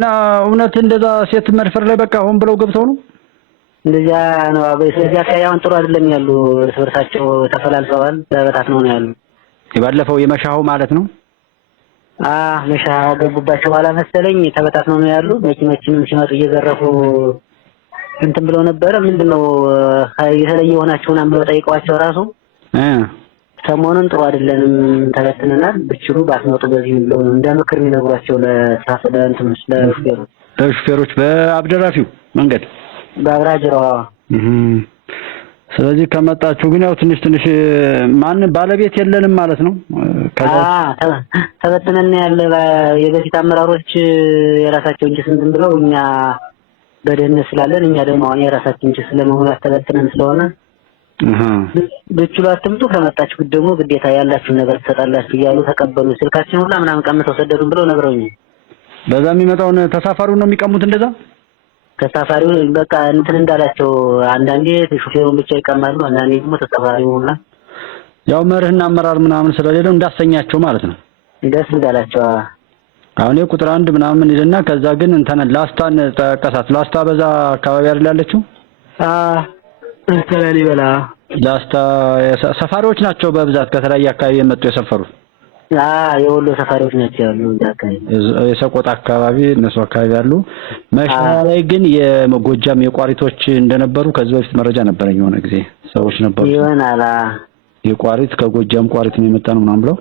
እና እውነት እንደዛ ሴት መድፈር ላይ በቃ ሆን ብለው ገብተው ነው እንደዛ ነው። በዚያ ሳይሆን ጥሩ አይደለም ያሉ እርሳቸው ተፈላልፈዋል። በበታት ነው ያሉ። የባለፈው የመሻው ማለት ነው። መሻው ገቡባቸው ኋላ መሰለኝ ተበታት ነው ያሉ። መኪኖችንም ሲመጡ እየዘረፉ እንትን ብለው ነበር። ምንድነው የተለየ ሆናችሁና ብለው ጠይቀዋቸው ራሱ ሰሞኑን ጥሩ አይደለንም ተበትነናል ብቻው ባስመጡ በዚህ ብለው እንደ ምክር የሚነግሯቸው ለታፈደ እንትምስ ለሹፌሮች በአብደራፊው መንገድ በአብራጅራው ስለዚህ ከመጣችሁ ግን ያው ትንሽ ማን ባለቤት የለንም ማለት ነው። ተበትነን ያለ የበፊት አመራሮች የራሳቸው እንጂ እንትን ብለው እኛ በደህንነት ስላለን እኛ ደግሞ አሁን የራሳችን እንጂ ስለመሆን ተበትነን ስለሆነ በችሏት ትምጡ ከመጣችሁ ደግሞ ግዴታ ያላችሁ ነገር ተሰጣላችሁ እያሉ ተቀበሉ። ስልካችን ሁላ ምናምን ቀምተው ሰደዱን ብለው ነግረውኝ። በዛ የሚመጣውን ተሳፋሪውን ነው የሚቀሙት። እንደዛ ተሳፋሪው በቃ እንትን እንዳላቸው አንዳንዴ ሹፌሩን ብቻ ይቀማሉ፣ አንዳንዴ ደግሞ ተሳፋሪው ሁላ ያው መርህና አመራር ምናምን ስለሌለው እንዳሰኛቸው ማለት ነው። ደስ እንዳላቸው አሁን የቁጥር 1 ምናምን ይልና ከዛ ግን እንተን ላስታን ተቀሳት ላስታ በዛ አካባቢ አይደል ያለችው? ላሊበላ ላስታ ሰፋሪዎች ናቸው በብዛት ከተለያየ አካባቢ የመጡ የሰፈሩት። የወሎ ሰፋሪዎች ናቸው ያሉ አካባቢ የሰቆጣ አካባቢ እነሱ አካባቢ ያሉ። መሻ ላይ ግን የጎጃም የቋሪቶች እንደነበሩ ከዚህ በፊት መረጃ ነበረኝ። የሆነ ጊዜ ሰዎች ነበሩ ይሆናል የቋሪት ከጎጃም ቋሪት ነው የመጣ ነው ምናምን ብለው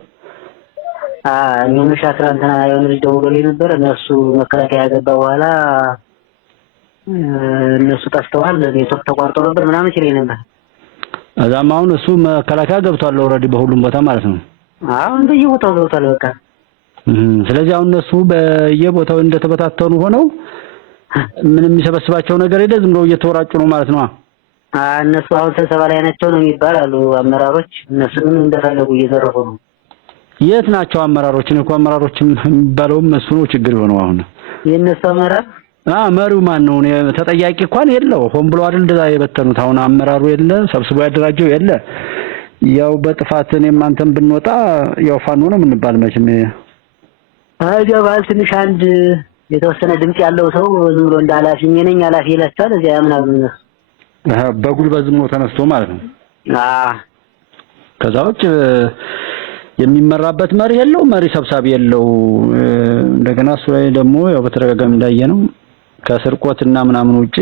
መሻ ትናንትና የሆነ ልጅ ደውሎልኝ ነበር። እነሱ መከላከያ ገባ በኋላ እነሱ ጠፍተዋል፣ ኔትወርክ ተቋርጦ ነበር ምናምን ሲለኝ ነበር። አዛም አሁን እሱ መከላከያ ገብቷል ኦልሬዲ በሁሉም ቦታ ማለት ነው። አሁን በየቦታው ገብቷል በቃ። ስለዚህ አሁን እነሱ በየቦታው እንደተበታተኑ ሆነው ምንም የሚሰበስባቸው ነገር የለ፣ ዝም ብለው እየተወራጩ ነው ማለት ነው። እነሱ አሁን ስብሰባ ላይ ናቸው ነው የሚባላሉ አመራሮች። እነሱንም እንደፈለጉ እየዘረፉ ነው። የት ናቸው አመራሮች? እኮ አመራሮችም የሚባለውም እሱ ነው ችግር የሆነው አሁን። የነሱ አመራር መሪው ማን ነው? ተጠያቂ እንኳን የለው። ሆን ብሎ አይደል እንደዛ የበተኑት። አሁን አመራሩ የለ፣ ሰብስቦ ያደራጀው የለ። ያው በጥፋት እኔም አንተም ብንወጣ ያው ፋኖ ነው የምንባል መቼም። አጀባል ትንሽ አንድ የተወሰነ ድምጽ ያለው ሰው ዝም ብሎ እንዳላፊ ነኝ አላፊ ይላችኋል። እዚያ ያምናሉ እነሱ። በጉልበት ዝም ብሎ ተነስቶ ማለት ነው። ከዛ ውጭ የሚመራበት መሪ የለው፣ መሪ ሰብሳቢ የለው። እንደገና እሱ ላይ ደግሞ ያው በተደጋጋሚ እንዳየነው ከስርቆትና ምናምን ውጪ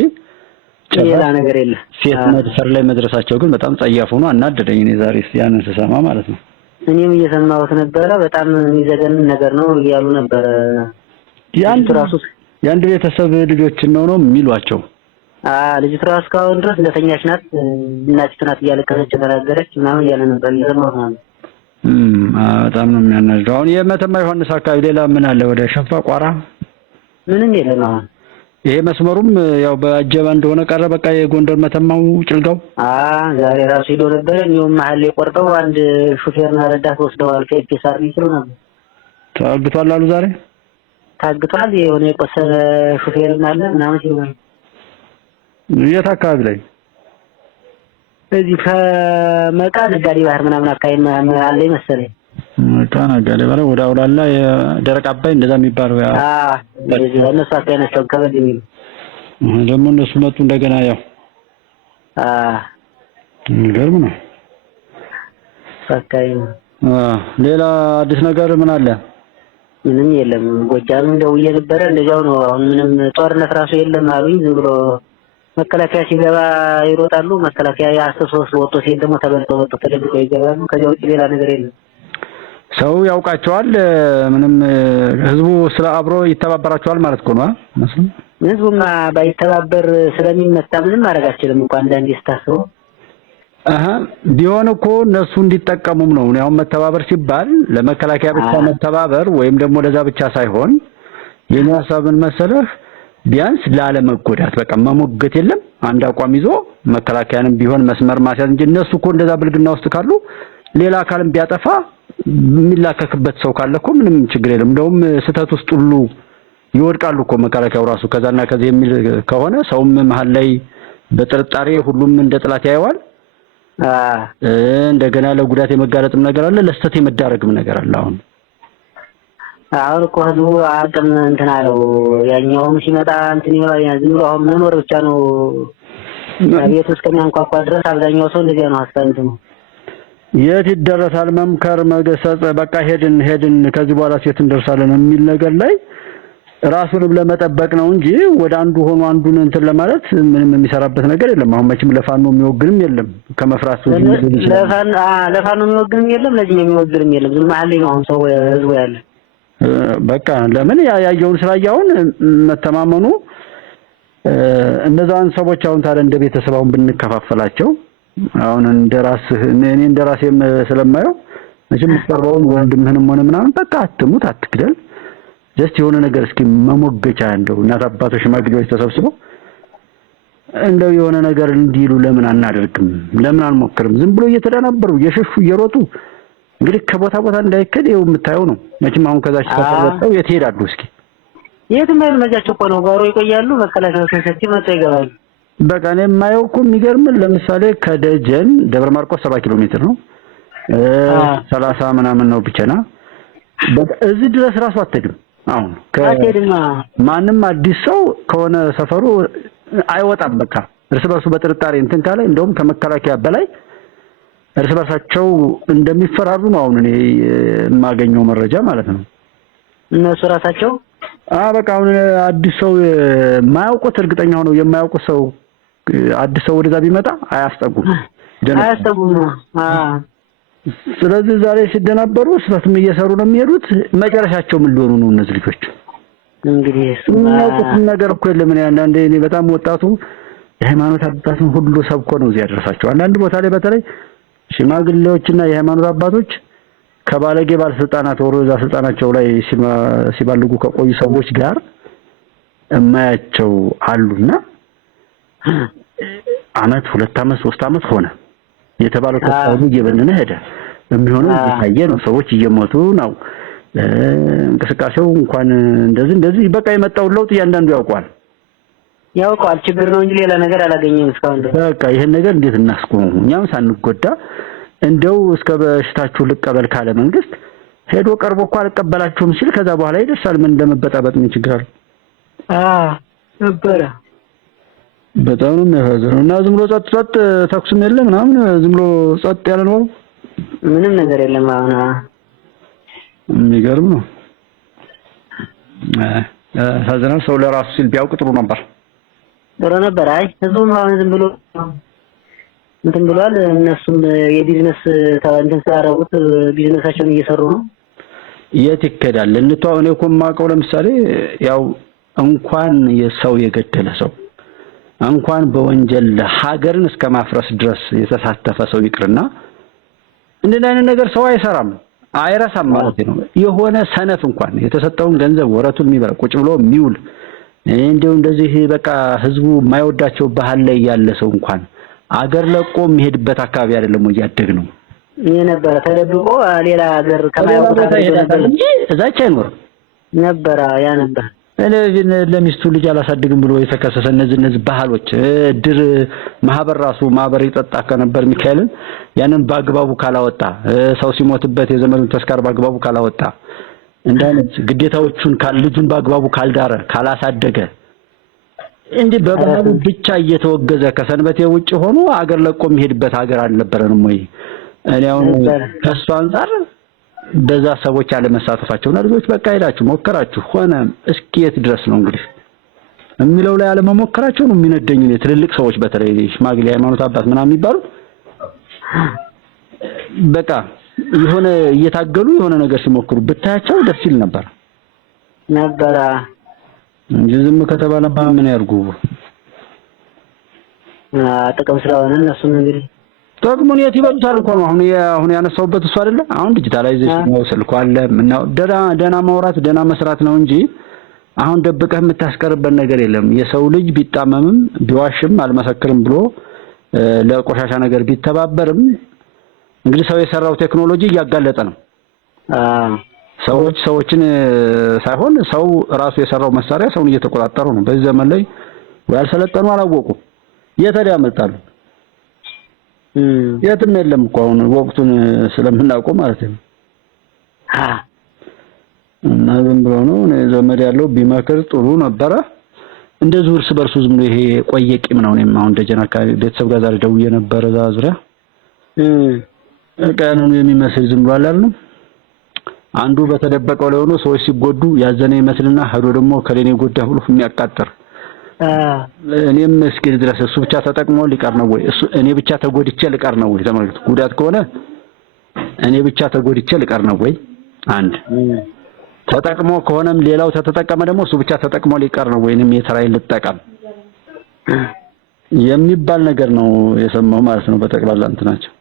ሌላ ነገር የለም። ሴት መድፈር ላይ መድረሳቸው ግን በጣም ጸያፍ ሆኖ አናደደኝ። እኔ ዛሬ ያንን ስሰማ ማለት ነው። እኔም እየሰማሁት ነበረ። በጣም የሚዘገን ነገር ነው እያሉ ነበር። የአንድ ቤተሰብ ልጆች ነው የሚሏቸው። ልጅቷ ራሱ እስካሁን ድረስ እንደተኛች ናት፣ እናቲቱ ናት እያለቀሰች ተናገረች ምናምን እያለ ነበር እየሰማሁት ነው። በጣም ነው የሚያናድደው። አሁን የመተማ ዮሐንስ አካባቢ ሌላ ምን አለ? ወደ ሸንፋ ቋራ ምንም የለም። አሁን ይሄ መስመሩም ያው በአጀባ እንደሆነ ቀረ። በቃ የጎንደር መተማው ጭልጋው ዛሬ ራሱ ሄዶ ነበር። ነው መሀል ላይ ቆርጠው አንድ ሹፌርና ረዳት ወስደዋል። ከኤፒሳር ይችላል ነበር። ታግቷል አሉ ዛሬ ታግቷል። የሆነ የቆሰለ ሹፌር አለ ምናምን ሲሆን የት አካባቢ ላይ? እዚህ ከመቃ ነጋዴ ባህር ምናምን አካባቢ አለ መሰለኝ። መቃ ነጋዴ ባህር ወደ አውላላ የደረቅ አባይ እንደዛ የሚባለው እንደዚህ እነሱ አካባቢ ናቸው። ከበድ የሚሉ ደግሞ እነሱ መጡ እንደገና። ያው ገርም ነው አካባቢ። ሌላ አዲስ ነገር ምን አለ? ምንም የለም። ጎጃም ደውዬ ነበረ እንደዛው ነው። አሁን ምንም ጦርነት ራሱ የለም አሉኝ። ዝም ብሎ መከላከያ ሲገባ ይሮጣሉ። መከላከያ ያስተሶስ ወጥቶ ሲል ደግሞ ተበልተው ወጥቶ ተደብቀው ይገባሉ። ከዚያ ውጭ ሌላ ነገር የለም። ሰው ያውቃቸዋል። ምንም ህዝቡ ስለ አብሮ ይተባበራቸዋል ማለት ነው መስሎኝ። ህዝቡማ ባይተባበር ስለሚመታ ምንም ማድረግ አልችልም እንኳን አንዳንዴ ስታስበው። ቢሆን እኮ እነሱ እንዲጠቀሙም ነው። ያው መተባበር ሲባል ለመከላከያ ብቻ መተባበር ወይም ደግሞ ለዛ ብቻ ሳይሆን የኛ ሀሳብን መሰለህ ቢያንስ ላለመጎዳት በቃ መሞገት የለም። አንድ አቋም ይዞ መከላከያንም ቢሆን መስመር ማስያዝ እንጂ እነሱ እኮ እንደዛ ብልግና ውስጥ ካሉ ሌላ አካልም ቢያጠፋ የሚላከክበት ሰው ካለ እኮ ምንም ችግር የለም። እንደውም ስተት ውስጥ ሁሉ ይወድቃሉ እኮ መከላከያው ራሱ ከዛና ከዚህ የሚል ከሆነ ሰውም መሀል ላይ በጥርጣሬ ሁሉም እንደ ጥላት ያየዋል። እንደገና ለጉዳት የመጋለጥም ነገር አለ፣ ለስተት የመዳረግም ነገር አለ። አሁን አሁን እኮ ህዝቡ አቅም እንትን አለው። ያኛውም ሲመጣ እንትን ይላል። ዝም ብሎ አሁን መኖር ብቻ ነው። ቤት ውስጥ ከሚያንኳኳ ድረስ አብዛኛው ሰው እንደዚያ ነው ሀሳብ ነው። የት ይደረሳል? መምከር፣ መገሰጽ፣ በቃ ሄድን ከዚህ በኋላ ሴት እንደርሳለን የሚል ነገር ላይ ራሱንም ለመጠበቅ ነው እንጂ ወደ አንዱ ሆኖ አንዱን እንትን ለማለት ምንም የሚሰራበት ነገር የለም። አሁን መቼም ለፋኖ የሚወግንም የለም ከመፍራት ለፋኖ የሚወግንም የለም፣ ለዚህ የሚወግንም የለም። ዝም መሀል ላይ ነው አሁን ሰው ህዝቡ ያለ። በቃ ለምን ያየውን ስላያውን መተማመኑ እነዛን ሰዎች አሁን ታዲያ እንደ ቤተሰብ አሁን ብንከፋፈላቸው አሁን እንደራስህ እኔ እንደራሴም ስለማየው መቼም ቀርበውን ወንድምህንም ሆነ ምናምን በቃ አትሙት አትክደል ጀስት የሆነ ነገር እስኪ መሞገቻ እንደው እናት አባቶች ሽማግሌዎች ተሰብስበው እንደው የሆነ ነገር እንዲሉ ለምን አናደርግም? ለምን አንሞክርም? ዝም ብሎ እየተደናበሩ እየሸሹ እየሮጡ እንግዲህ ከቦታ ቦታ እንዳይከድ ይኸው የምታየው ነው። መቼም አሁን ከዛች ተፈረጠው የት ሄዳሉ? እስኪ የትም አይመጃቸው እኮ ነው። ጓሮ ይቆያሉ። መከላከያ ሲመጣ ይገባሉ። በቃ እኔ የማየው እኮ የሚገርም ለምሳሌ ከደጀን ደብረ ማርቆስ 7 ኪሎ ሜትር ነው 30 ምናምን ነው ብቻና እዚህ ድረስ ራሱ አትሄድም። አሁን ማንም አዲስ ሰው ከሆነ ሰፈሩ አይወጣም። በቃ እርስ በርሱ በጥርጣሬ እንትን ካለ እንደውም ከመከላከያ በላይ እርስ በርሳቸው እንደሚፈራሩ ነው አሁን እኔ የማገኘው መረጃ ማለት ነው። እነሱ ራሳቸው በቃ አሁን አዲስ ሰው የማያውቁት እርግጠኛ ሆነው የማያውቁት ሰው አዲስ ሰው ወደዛ ቢመጣ አያስጠጉም። ስለዚህ ዛሬ ሲደናበሩ ስህተትም እየሰሩ ነው የሚሄዱት። መጨረሻቸው ምን ሊሆኑ ነው እነዚህ ልጆች? እንግዲህ የሚያውቁት ነገር እኮ የለም። አንዳንዴ እኔ በጣም ወጣቱ የሃይማኖት አባትን ሁሉ ሰብኮ ነው እዚህ ያደረሳቸው። አንዳንድ ቦታ ላይ በተለይ ሽማግሌዎችና የሃይማኖት አባቶች ከባለጌ ባለስልጣናት ወሮዛ ስልጣናቸው ላይ ሲባልጉ ከቆዩ ሰዎች ጋር እማያቸው አሉና አመት 2 አመት 3 አመት ሆነ የተባለው ተሳቡ እየበነነ ሄደ። የሚሆነው እየታየ ነው። ሰዎች እየሞቱ ነው። እንቅስቃሴው እንኳን እንደዚህ በቃ የመጣው ለውጥ እያንዳንዱ ያውቀዋል። ችግር ነው እንጂ ሌላ ነገር አላገኘም እስካሁን ድረስ። በቃ ይሄን ነገር እንዴት እናስቆመው? እኛም ሳንጎዳ እንደው እስከ በሽታችሁ ልቀበል ካለ መንግስት ሄዶ ቀርቦ እኮ አልቀበላችሁም ሲል ከዛ በኋላ ይደርሳል። ምን እንደመበጣበጥ ምን ችግር አለ? ነበረ በጣም ነው የሚያሳዝነው። እና ዝም ብሎ ጸጥ ተኩስም የለም ምናምን ዝም ብሎ ጸጥ ያለ ነው። ምንም ነገር የለም። አሁን የሚገርም ነው። ያሳዝናል። ሰው ለራሱ ሲል ቢያውቅ ጥሩ ነበር። አይ ህዝቡም አሁን ዝም ብሎ እንትን ብሏል። እነሱም የቢዝነስ እንትን ስላደረጉት ቢዝነሳቸውን እየሰሩ ነው። የት ይከዳል? እንተው እኔ እኮ የማውቀው ለምሳሌ ያው እንኳን የሰው የገደለ ሰው እንኳን በወንጀል ሀገርን እስከ ማፍረስ ድረስ የተሳተፈ ሰው ይቅርና እንደዚህ አይነት ነገር ሰው አይረሳም ማለት ነው። የሆነ ሰነፍ እንኳን የተሰጠውን ገንዘብ ወረቱን የሚበላ ቁጭ ብሎ የሚውል እንደዚህ በቃ ህዝቡ የማይወዳቸው ባህል ላይ ያለ ሰው እንኳን አገር ለቆ የሚሄድበት አካባቢ አይደለም ወይ ያደግ ነው የነበረ ተደብቆ ሌላ ሀገር ከማያውቁት ሀገር እንጂ እዛች አይኖርም ነበር። ያ ነበር ለሚስቱ ልጅ አላሳድግም ብሎ የተከሰሰ እነዚህ ባህሎች ድር ማህበር ይጠጣ ከነበር ሚካኤልን ያንን ባግባቡ ካላወጣ ሰው ሲሞትበት የዘመዱን ተስካር ባግባቡ ካላወጣ እንደነት ግዴታዎቹን ልጁን ባግባቡ ካልዳረ ካላሳደገ እንዴ በባህሉ ብቻ እየተወገዘ ከሰንበቴ ውጭ ሆኖ አገር ለቆ የሚሄድበት ሀገር አልነበረንም ወይ? እኔ አሁን ከሱ አንፃር በዛ ሰዎች ያለ መሳተፋቸውና ልጆች በቃ ሄዳችሁ ሞከራችሁ ሆነ እስኪ የት ድረስ ነው እንግዲህ የሚለው ላይ ያለ መሞከራቸው ነው የሚነደኝ። ትልልቅ ሰዎች በተለይ ሽማግሌ ሃይማኖት አባት ምናምን የሚባሉ በቃ የሆነ እየታገሉ የሆነ ነገር ሲሞክሩ ብታያቸው ደስ ይል ነበር እንጂ ዝም ከተባለ ምን ያርጉ? ጥቅም ስለሆነ እነሱም እንግዲህ ጥቅሙን የት ይበሉታል እኮ ነው። አሁን ያነሳውበት እሱ አይደለ? አሁን ዲጂታላይዜሽን ነው፣ ስልኩ አለ፣ ምናው ደና ማውራት ደና መስራት ነው እንጂ አሁን ደብቀህ የምታስቀርበት ነገር የለም። የሰው ልጅ ቢጣመምም ቢዋሽም አልመሰክርም ብሎ ለቆሻሻ ነገር ቢተባበርም እንግዲህ ሰው የሰራው ቴክኖሎጂ እያጋለጠ ነው። ሰዎችን ሳይሆን ሰው ራሱ የሰራው መሳሪያ ሰውን እየተቆጣጠሩ ነው። በዚህ ዘመን ላይ ያልሰለጠኑ አላወቁ የተዳ ያመጣሉ። የትም የለም እኮ አሁን ወቅቱን ስለምናውቀው ማለት ነው። እና ዝም ብሎ ነው ዘመድ ያለው ቢመክር ጥሩ ነበረ። እንደዚህ እርስ በርሱ ዝም ብሎ ይሄ ቆየ ቂም ነው። እኔም አሁን ደጀን አካባቢ ቤተሰብ ጋር ዛሬ ደውዬ ነበር እዛ ዙሪያ ቀኑን የሚመስል ዝም ብሎ አላልነው። አንዱ በተደበቀው ላይ ሆኖ ሰዎች ሲጎዱ ያዘነ ይመስልና ሄዶ ደግሞ ከሌኔ ጎዳ ብሎ የሚያቃጥር እኔም እስኪ ድረስ እሱ ብቻ ተጠቅሞ ሊቀር ነው ወይ እኔ ብቻ ተጎድቼ ልቀር ነው ወይ? ተመልከቱ፣ ጉዳት ከሆነ እኔ ብቻ ተጎድቼ ልቀር ነው ወይ? አንድ ተጠቅሞ ከሆነም ሌላው ተተጠቀመ ደግሞ እሱ ብቻ ተጠቅሞ ሊቀር ነው ወይንም የተራይ ልጠቀም የሚባል ነገር ነው የሰማው ማለት ነው። በጠቅላላ እንትናቸው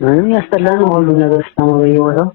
ምንም ያስጠላ ነው ሁሉ ነገር ተማው ይወጣው